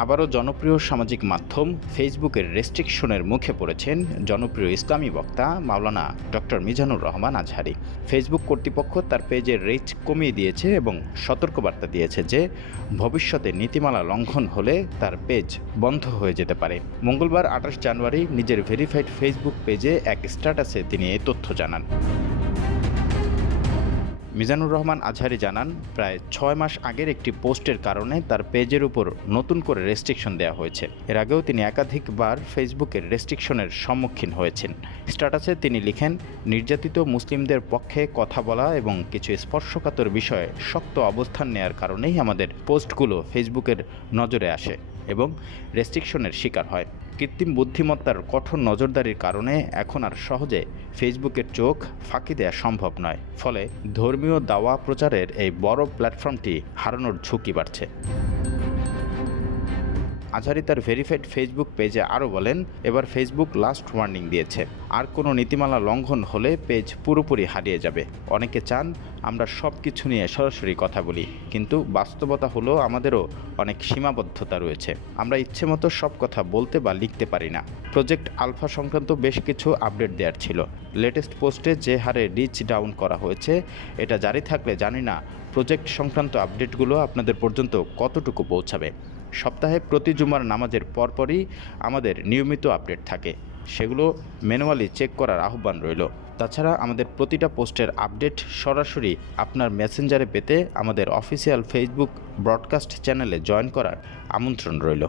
আবারও জনপ্রিয় সামাজিক মাধ্যম ফেসবুকের রেস্ট্রিকশনের মুখে পড়েছেন জনপ্রিয় ইসলামী বক্তা মাওলানা ডক্টর মিজানুর রহমান আজহারী। ফেসবুক কর্তৃপক্ষ তার পেজের রিচ কমিয়ে দিয়েছে এবং সতর্কবার্তা দিয়েছে যে ভবিষ্যতে নীতিমালা লঙ্ঘন হলে তার পেজ বন্ধ হয়ে যেতে পারে। মঙ্গলবার ২৮ জানুয়ারি নিজের ভেরিফাইড ফেসবুক পেজে এক স্ট্যাটাসে তিনি এই তথ্য জানান। মিজানুর রহমান আজহারী জানান, প্রায় ৬ মাস আগের একটি পোস্টের কারণে তার পেজের উপর নতুন করে রেস্ট্রিকশন দেওয়া হয়েছে। এর আগেও তিনি একাধিকবার ফেসবুকের রেস্ট্রিকশনের সম্মুখীন হয়েছেন। স্ট্যাটাসে তিনি লিখেন, নির্যাতিত মুসলিমদের পক্ষে কথা বলা এবং কিছু স্পর্শকাতর বিষয়ে শক্ত অবস্থান নেয়ার কারণেই আমাদের পোস্টগুলো ফেসবুকের নজরে আসে এবং রেস্ট্রিকশনের শিকার হয়। কৃত্রিম বুদ্ধিমত্তার কঠোর নজরদারির কারণে এখন আর সহজে ফেসবুকের চোখ ফাঁকি দেওয়া সম্ভব নয়। ফলে ধর্মীয় দাওয়া প্রচারের এই বড় প্ল্যাটফর্মটি হারানোর ঝুঁকি বাড়ছে। আজহারী তার ভেরিফাইড ফেসবুক পেজে আরও বলেন, এবার ফেসবুক লাস্ট ওয়ার্নিং দিয়েছে, আর কোনো নীতিমালা লঙ্ঘন হলে পেজ পুরোপুরি হারিয়ে যাবে। অনেকে চান আমরা সব কিছু নিয়ে সরাসরি কথা বলি, কিন্তু বাস্তবতা হলো আমাদেরও অনেক সীমাবদ্ধতা রয়েছে। আমরা ইচ্ছেমতো সব কথা বলতে বা লিখতে পারি না। প্রজেক্ট আলফা সংক্রান্ত বেশ কিছু আপডেট দেওয়ার ছিল। লেটেস্ট পোস্টে যে হারে রিচ ডাউন করা হয়েছে, এটা জারি থাকলে জানি না প্রজেক্ট সংক্রান্ত আপডেটগুলো আপনাদের পর্যন্ত কতটুকু পৌঁছাবে। সপ্তাহে প্রতি জুমার নামাজের পরপরই আমাদের নিয়মিত আপডেট থাকে, সেগুলো ম্যানুয়ালি চেক করার আহ্বান রইল। তাছাড়া আমাদের প্রতিটা পোস্টের আপডেট সরাসরি আপনার মেসেঞ্জারে পেতে আমাদের অফিসিয়াল ফেসবুক ব্রডকাস্ট চ্যানেলে জয়েন করার আমন্ত্রণ রইল।